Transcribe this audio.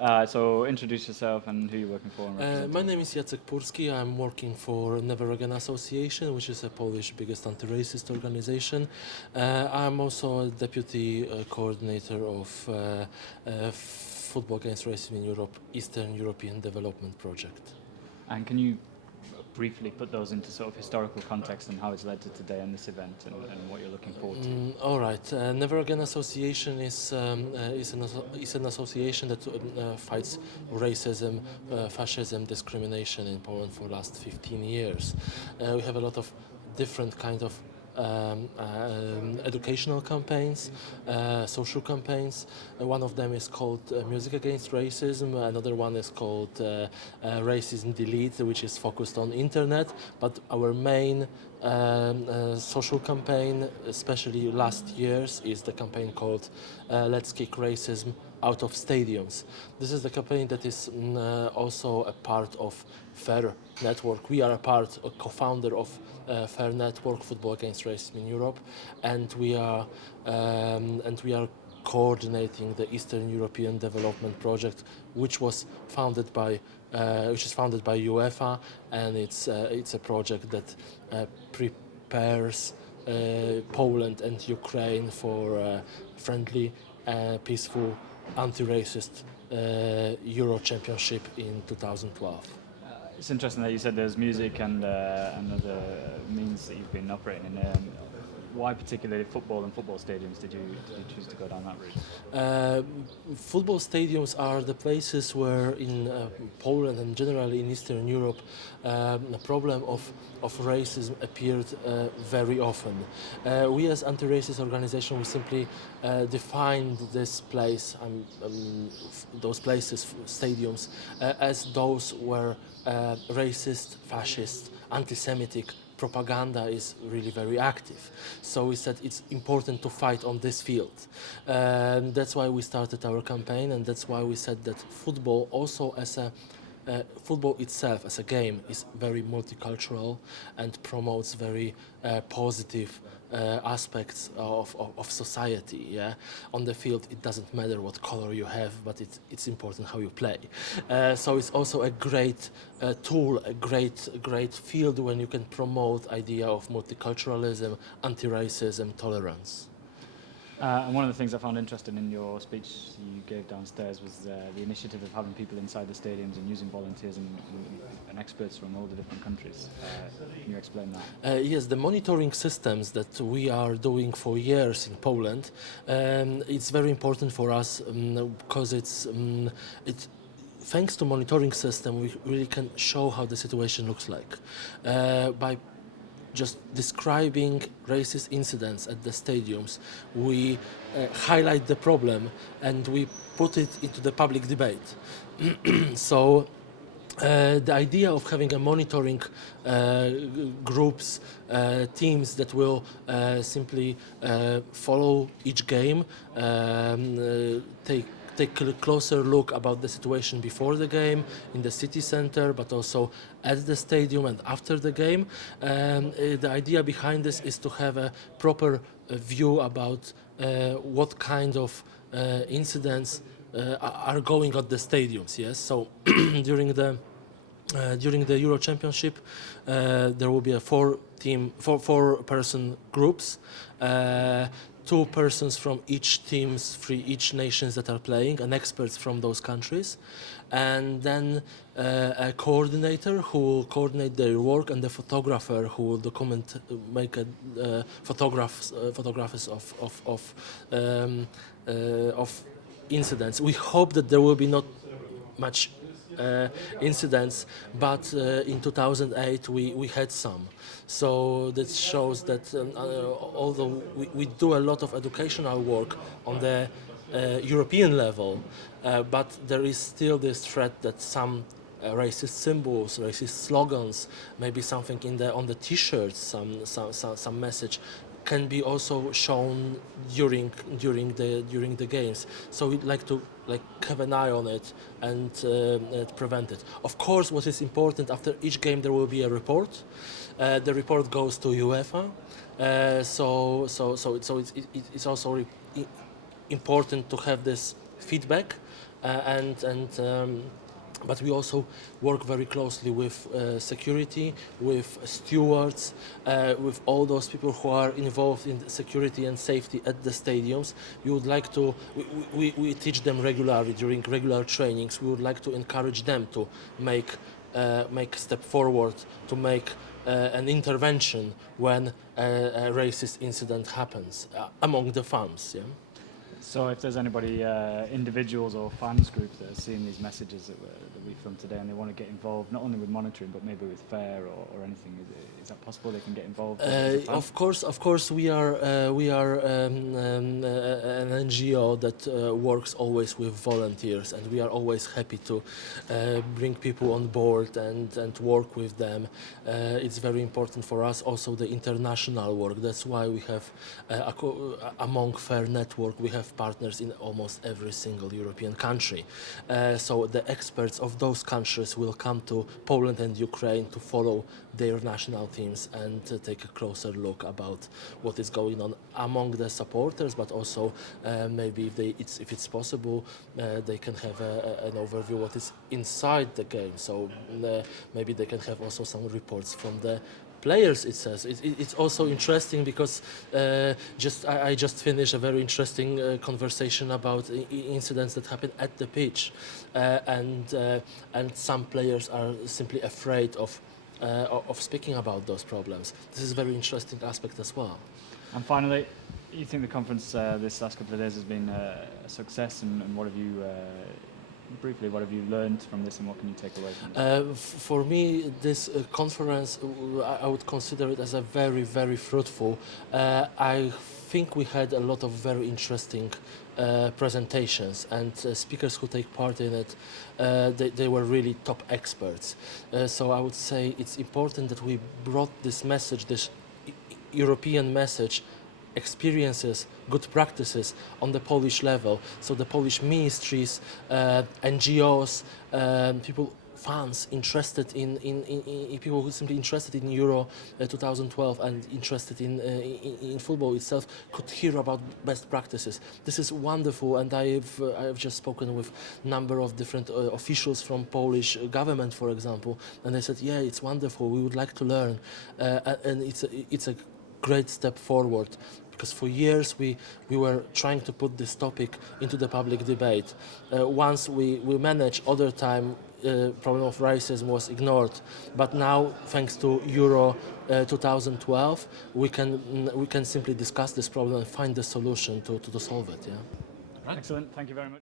So introduce yourself and who you're working for and representing. My name is Jacek Purski. I'm working for Never Again Association, which is a Polish biggest anti-racist organization. I'm also a deputy coordinator of Football Against Racism in Europe, Eastern European Development Project. And can you briefly put those into sort of historical context and how it's led to today and this event and what you're looking forward to? All right. Never Again Association is an association that fights racism, fascism, discrimination in Poland for the last 15 years. We have a lot of different kind of educational campaigns, social campaigns. One of them is called Music Against Racism. Another one is called Racism Delete, which is focused on internet. But our main social campaign, especially last year's, is the campaign called Let's Kick Racism Out of Stadiums. This is the campaign that is also a part of FAIR Network. We are a part, a co-founder of FAIR Network, Football Against Racism in Europe, and we are coordinating the Eastern European Development Project, which is founded by UEFA, and it's a project that prepares Poland and Ukraine for friendly, peaceful, anti-racist Euro Championship in 2012. It's interesting that you said there's music and other means that you've been operating in. Why particularly football and football stadiums did you choose to go down that route? Football stadiums are the places where in Poland and generally in Eastern Europe the problem of racism appeared very often. We as anti-racist organization, we simply defined this place, those places, stadiums, as those where racist, fascist, anti-Semitic propaganda is really very active. So we said it's important to fight on this field. That's why we started our campaign, and that's why we said that football also as a football itself as a game is very multicultural and promotes very positive aspects of society. Yeah, on the field it doesn't matter what color you have, but it's important how you play. So it's also a great tool, a great field when you can promote idea of multiculturalism, anti-racism, tolerance. And one of the things I found interesting in your speech you gave downstairs was the initiative of having people inside the stadiums and using volunteers and experts from all the different countries. Can you explain that? Yes, the monitoring systems that we are doing for years in Poland, it's very important for us because it's thanks to monitoring system, we really can show how the situation looks like by just describing racist incidents at the stadiums. We highlight the problem and we put it into the public debate. So the idea of having a monitoring groups, teams that will simply follow each game, take a closer look about the situation before the game in the city center, but also at the stadium and after the game. The idea behind this is to have a proper view about what kind of incidents are going at the stadiums. Yes, so during the Euro Championship, there will be a four-person groups. 2 persons from each teams, each nations that are playing, and experts from those countries, and then a coordinator who will coordinate their work, and the photographer who will make photographs of incidents. We hope that there will be not much incidents, but in 2008 we had some. So that shows that although we do a lot of educational work on the European level, but there is still this threat that some racist symbols, racist slogans, maybe something on the T-shirts, some message can be also shown during the games. So we'd like to have an eye on it and prevent it. Of course, what is important, after each game there will be a report. The report goes to UEFA. So it's also important to have this feedback But we also work very closely with security, with stewards, with all those people who are involved in security and safety at the stadiums. We would like to, we teach them regularly during regular trainings. We would like to encourage them to make make a step forward, to make an intervention when a racist incident happens among the fans. Yeah? So if there's anybody, individuals or fans groups that are seeing these messages that we filmed today and they want to get involved, not only with monitoring but maybe with fair or anything, is that possible? They can get involved? As a fan? Of course, we are an NGO that works always with volunteers, and we are always happy to bring people on board and work with them. It's very important for us also the international work. That's why we have among Fair Network we have partners in almost every single European country. So the experts of those countries will come to Poland and Ukraine to follow their national teams and take a closer look about what is going on among the supporters, but also maybe if it's possible, they can have an overview what is inside the game. So maybe they can have also some reports from the players. It says it's also interesting because I just finished a very interesting conversation about incidents that happen at the pitch, and some players are simply afraid of speaking about those problems. This is a very interesting aspect as well. And finally, you think the conference this last couple of days has been a success, and what have you, briefly, what have you learned from this and what can you take away from it? For me, this conference, I would consider it as a very, very fruitful. I think we had a lot of very interesting presentations, and speakers who take part in it, they were really top experts. So I would say it's important that we brought this message, this European message, experiences, good practices on the Polish level. So the Polish ministries, NGOs, people, fans interested in people who simply interested in Euro 2012 and interested in football itself could hear about best practices. This is wonderful, and I've just spoken with a number of different officials from Polish government, for example, and they said, yeah, it's wonderful, we would like to learn, and it's a great step forward, because for years we were trying to put this topic into the public debate. Once we managed, other time problem of racism was ignored, but now thanks to Euro 2012 we can simply discuss this problem and find the solution to solve it. Yeah. Excellent, thank you very much.